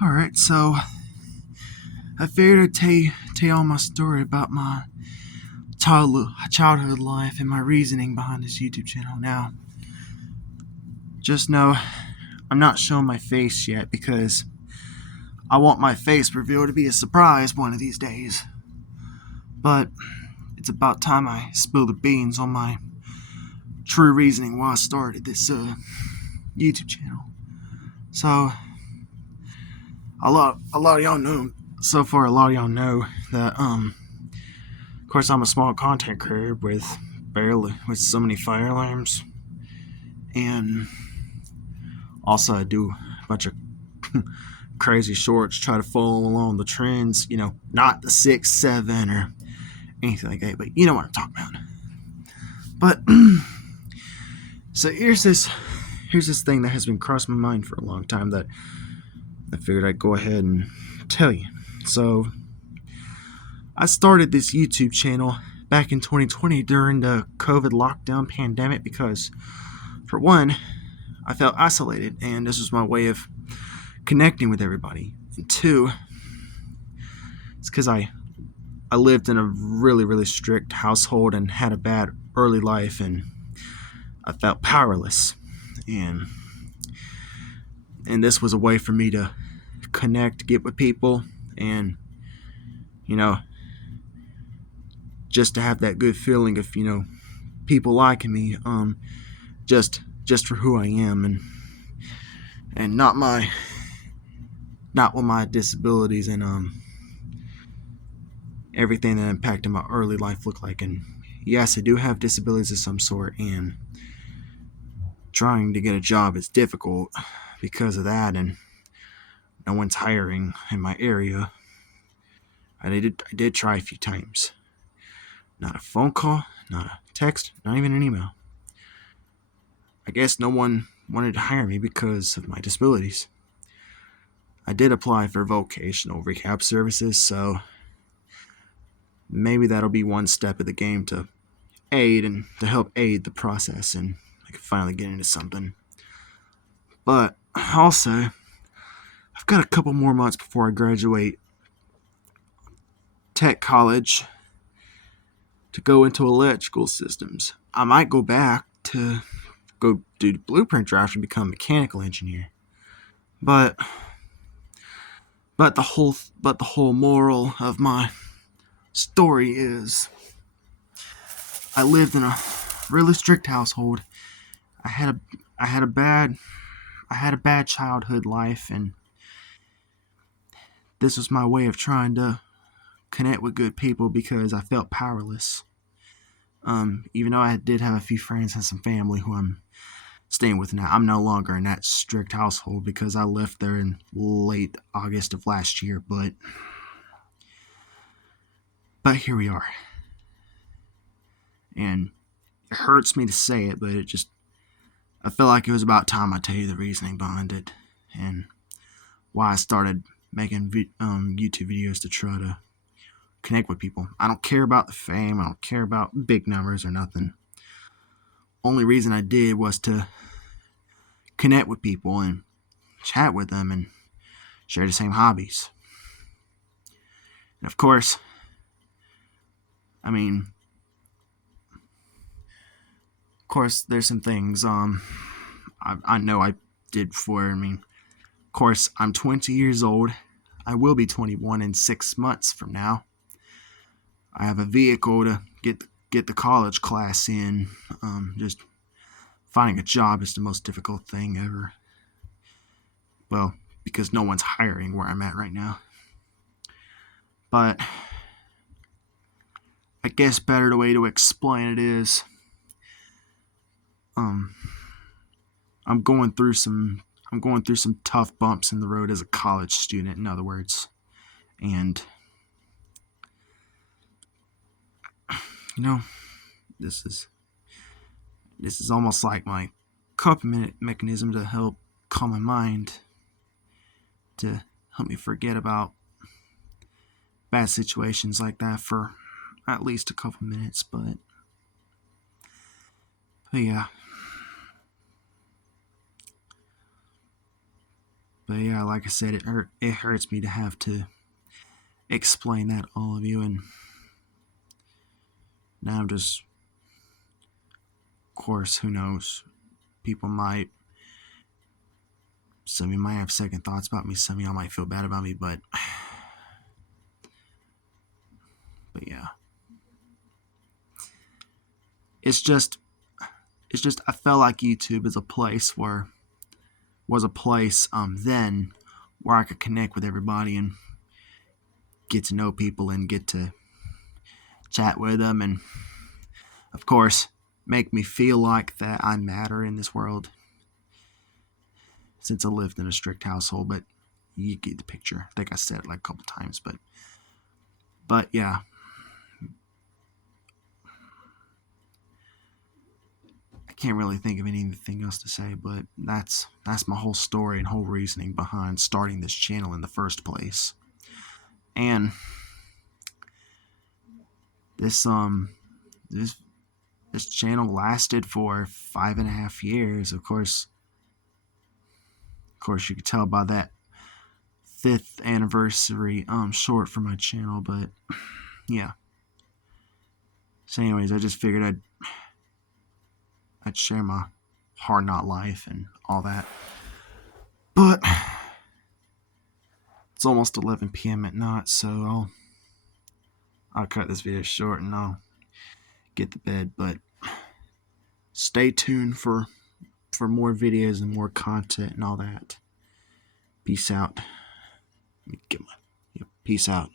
Alright, so I figured I'd tell y'all my story about my childhood life and my reasoning behind this YouTube channel. Now, just know I'm not showing my face yet because I want my face reveal to be a surprise one of these days. But it's about time I spill the beans on my true reasoning why I started this YouTube channel. So, a lot of y'all know. So far, a lot of y'all know that of course, I'm a small content creator with so many fire alarms, and also I do a bunch of crazy shorts, try to follow along the trends. Not the 6, 7, or anything like that, but you know what I'm talking about. But so here's this thing that has been crossing my mind for a long time that I figured I'd go ahead and tell you. So I started this YouTube channel back in 2020 during the COVID lockdown pandemic because, for one, I felt isolated, and this was my way of connecting with everybody. And two, it's because I lived in a really, really strict household and had a bad early life, and I felt powerless. And this was a way for me to connect, get with people, and, just to have that good feeling of, people liking me, just for who I am, and not what my disabilities and everything that impacted my early life looked like. And yes, I do have disabilities of some sort, and trying to get a job is difficult because of that, and no one's hiring in my area. I did try a few times. Not a phone call, not a text, not even an email. I guess no one wanted to hire me because of my disabilities. I did apply for vocational rehab services, so maybe that'll be one step of the game to help aid the process, and I can finally get into something. But also, I've got a couple more months before I graduate tech college to go into electrical systems. I might go back to go do the blueprint draft and become a mechanical engineer. But the whole moral of my story is I lived in a really strict household. I had a bad childhood life, and this was my way of trying to connect with good people because I felt powerless. Even though I did have a few friends and some family who I'm staying with now, I'm no longer in that strict household because I left there in late August of last year. But here we are, and it hurts me to say it, but I feel like it was about time I tell you the reasoning behind it and why I started making YouTube videos to try to connect with people. I don't care about the fame. I don't care about big numbers or nothing. Only reason I did was to connect with people and chat with them and share the same hobbies. And of course, there's some things I know I did before. Of course, I'm 20 years old. I will be 21 in 6 months from now. I have a vehicle to get the college class in. Just finding a job is the most difficult thing ever. Well, because no one's hiring where I'm at right now. But I guess better the way to explain it is, I'm going through some tough bumps in the road as a college student, in other words. And this is almost like my coping mechanism to help calm my mind, to help me forget about bad situations like that for at least a couple minutes. But yeah. But yeah, like I said, it hurts me to have to explain that to all of you, and now I'm just, of course, who knows? People might, some of you might have second thoughts about me, some of y'all might feel bad about me, but yeah. It's just I felt like YouTube is a place then where I could connect with everybody and get to know people and get to chat with them, and of course make me feel like that I matter in this world, since I lived in a strict household. But you get the picture. I think I said it like a couple times, but yeah. I can't really think of anything else to say, but that's my whole story and whole reasoning behind starting this channel in the first place. And this channel lasted for 5.5 years. Of course you could tell by that 5th anniversary short for my channel, but yeah. So anyways, I just figured I'd share my hard knot life and all that. But it's almost 11 p.m. at night, so I'll cut this video short and I'll get to bed. But stay tuned for more videos and more content and all that. Peace out. Peace out.